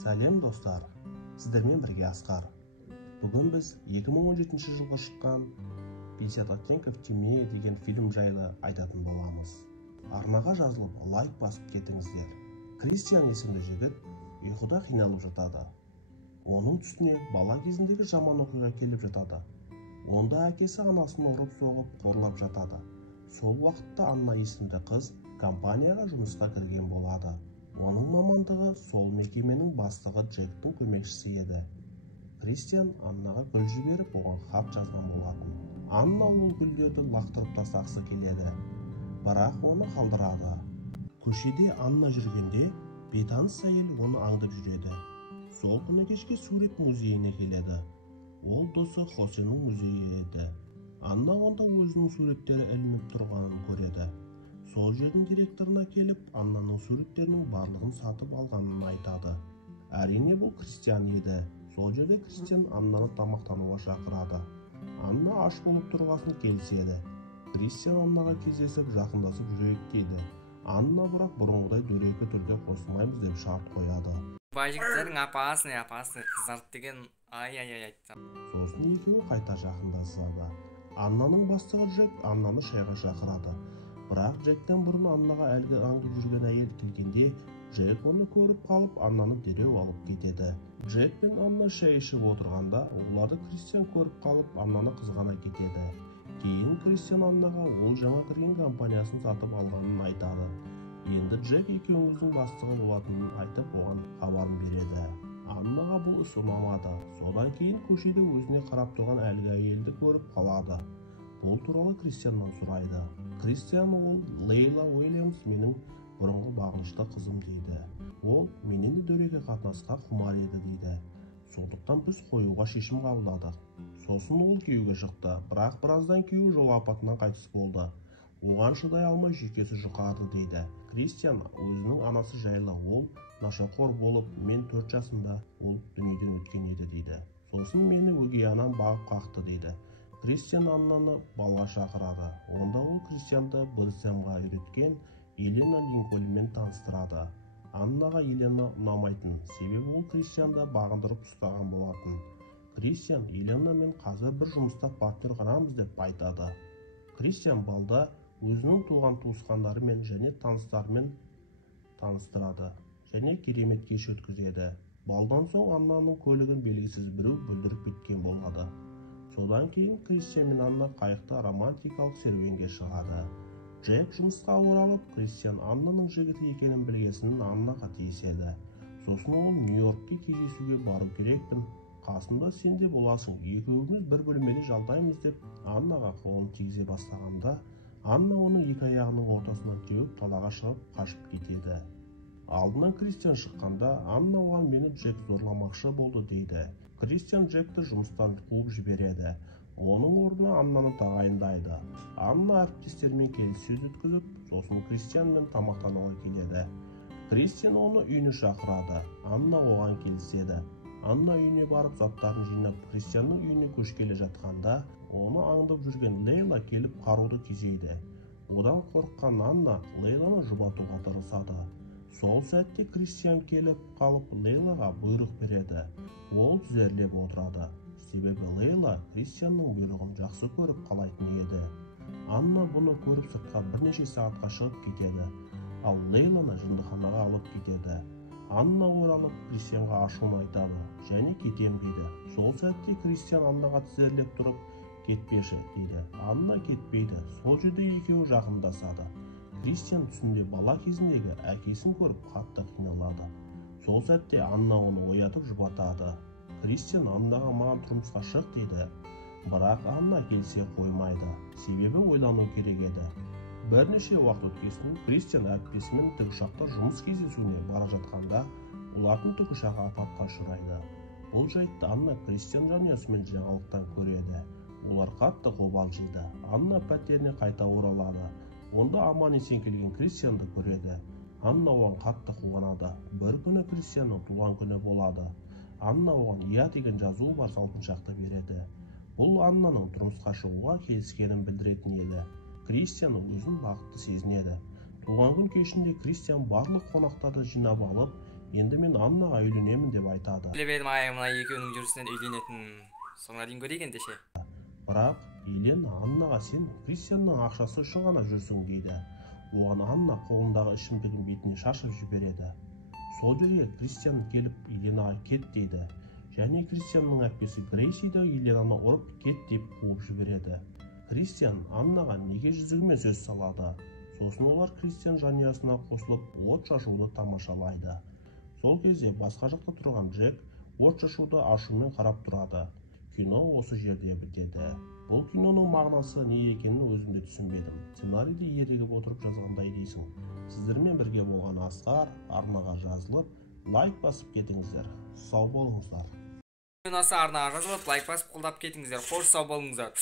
Сәлем достар, сіздермен бірге Асқар. Бүгін біз 2017 жылғы шыққан 50 оттенков темнее деген фильм жайлы айтатын боламыз. Арнаға жазылып лайк басып кетіңіздер. Кристиан есімді жігіт ұйқыда қиналып жатады. Оның үстіне бала кезіндегі жаман оқиға келіп жатады. Онда әкесі анасын ұрып соғып қорлап жатады. Сол уақытта Анна есімді қыз компанияға жұмысқа кірген болады. Оның мамандығы сол мекеменің бастығы Джектің көмекшісі еді. Кристиан Аннаға гүл жіберіп, оған хат жазған болатын. Анна ол гүлдерді лақтырып тастағысы келеді, бірақ оны қалдырады. Көшеде Анна жүргенде бейтаныс әйел оны аңдып жүреді. Сол күні кешке сурет музейіне келеді. Ол досы Хосенің музейі еді. Анна онда өзінің суреттері ілініп тұрғанын көреді. Сол жердің директорына келіп, Аннаның суреттерінің барлығын сатып алғанын айтады. Әрине бұл Кристиан еді. Сол жерде Кристиан Аннаны тамақтануға шақырады. Анна аш болып тұрғасын келіседі. Кристиан Аннаға кездесіп, жақындасып жүрейік дейді. Анна бірақ бұрынғыдай дөрекі түрде қосылмаймыз деп шарт қояды. Байжігіттердің апасы қызарып деген ай айтты. Сосын екеуі қайта жақындасады. Аннаның бастығы Джек Аннаны шайға шақырады. Бірақ Джектен бұрын Аннаға әлгі аңдып жүрген әйел келгенде, Джек оны көріп қалып, Аннаны дереу алып кетеді. Джек пен Анна шай ішіп отырғанда, оларды Кристиан көріп қалып, Аннаны қызғана кетеді. Кейін Кристиан Аннаға ол жаңа кірген компаниясын сатып алғанын айтады. Енді Джек екеуіңіздің бастығы болатынын айтып, оған хабарын береді. Аннаға бұл іс ұнамады. Содан кейін көшеде өзіне қарап тұрған әлгі әйелді көріп қалады. Бұл туралы Кристианнан сұрайды. Кристиан ол Лейла Уильямс менің бұрынғы бағынышты қызым дейді. Ол менен де дөрекі қатынасқа құмар еді дейді. Сондықтан біз қоюға шешім қабылдадық. Сосын ол күйеуге шықты, бірақ біраздан күйеуі жол апатынан қайтыс болды. Оған шыдай алмай жүйкесі жұқарды дейді. Кристиан өзінің анасы жайлы, ол нашақор болып, мен 4 жасымда ол дүниеден өткен еді дейді. Сосын мені өгей анам бағып қақты дейді. Кристиан Аннаны балға шақырады. Онда ол Кристианды БДСМ-ға үйреткен Елена Линкольнмен таныстырады. Аннаға Елена ұнамайтын, себебі ол Кристианды бағындырып ұстаған болатын. Кристиан Еленамен қазір бір жұмыста партнер ғанамыз деп айтады. Кристиан балда өзінің туған туысқандарымен және таныстарымен таныстырады және керемет кеш өткізеді. Балдан соң Аннаның көлігін белгісіз біреу бүлдіріп кеткен болады. Содан кейін Кристиан мен Анна қайықта романтикалық серуенге шығады. Джек жұмысқа оралып, Кристиан Аннаның жігіті екенін білгесін Аннаға тиіседі. Сосын ол Нью-Йоркке кездесуге бару керекпін. Қасымда сен де боласың, екеуіміз бір бөлмеде жалдаймыз деп Аннаға қолын тигізе бастағанда, Анна оның екі аяғының ортасынан теуіп далаға шығып қашып кетеді. Алдынан Кристиан шыққанда, Анна оған мені Джек зорламақшы болды дейді. Кристиан Джекті жұмыстан қуып жібереді. Оның орнына Аннаны тағайындайды. Анна әріптестерімен келіссөз өткізіп, сосын Кристианмен тамақтануға келеді. Кристиан оны үйіне шақырады. Анна оған келіседі. Анна үйіне барып заттарын жинап, Кристианның үйіне көшкелі жатқанда, оны аңдып жүрген Лейла келіп қаруды кезейді. Одан қорыққан Анна Лейланы жұбатуға тырысады. Сол сәтте Кристиан келіп қалып Лейлаға бұйрық береді. Ол тізерлеп отырады. Себебі Лейла Кристианның бұйрығын жақсы көріп қалайтын еді. Анна бұны көріп сыртқа бірнеше сағатқа шығып кетеді. Ал Лейланы жындыханаға алып кетеді. Анна оралып Кристианға ашуын айтады және кетем дейді. Сол сәтте Кристиан Аннаға тізерлеп тұрып, кетпеші дейді. Анна кетпейді. Сол жерде екеуі жақындасады. Кристиан түсінде бала кезіндегі әкесін көріп қатты қиналады. Сол сәтте Анна оны оятып жұбатады. Кристиан Аннаға маған тұрмысқа шық дейді. Бірақ Анна келсе қоймайды. Себебі ойлану керек еді. Бірнеше уақыт өткесін Кристиан әріптесімен тікұшақта жұмыс кездесуіне бара жатқанда, олардың тікұшағы апатқа ұшырайды. Бұл жайтты Анна Кристиан жанұясымен жаңалықтан көреді. Олар қатты қобалжиды. Анна пәтеріне қайта оралады. Онда аман-есен келген Кристианды көреді. Анна оған қатты қуанады. Бір күні Кристианның туған күні болады. Анна оған иә деген жазуы бар салпыншақты береді. Бұл Аннаның тұрмысқа шығуға келіскенін білдіретін еді. Кристиан өзін бақытты сезінеді. Туған күн кешінде Кристиан барлық қонақтарды жинап алып, Енді мен Аннаға үйленемін деп айтады. Біліп едім мына екеуінің жүрісінен үйленетін. Соңына дейін көрейік ендеше. Бірақ Елена Аннаға сен Кристианның ақшасы үшін ғана жүрсің дейді. Оған Анна қолындағы ішімдігін бетіне шашып жібереді. Сол жерге Кристиан келіп Еленаға кет дейді. Және Кристианның әпкесі Грейси де Еленаны ұрып кет деп қуып жібереді. Кристиан Аннаға неге жүзігімен сөз салады. Сосын олар Кристиан жанұясына қосылып от шашуды тамашалайды. Сол кезде басқа жақта тұрған Джек от шашуды ашумен қарап тұрады. Кино осы жерде бітеді. Бұл киноның мағынасы не екенін өзім де түсінбедім. Сценарийді ерігіп отырып жазғандай дейсің. Сіздермен бірге болған Асқар, арнаға жазылып, лайк басып кетіңіздер. Сау болыңыздар. Ұнаса арнаға жазылып, лайк басып қолдап кетіңіздер. Қош сау болыңыздар.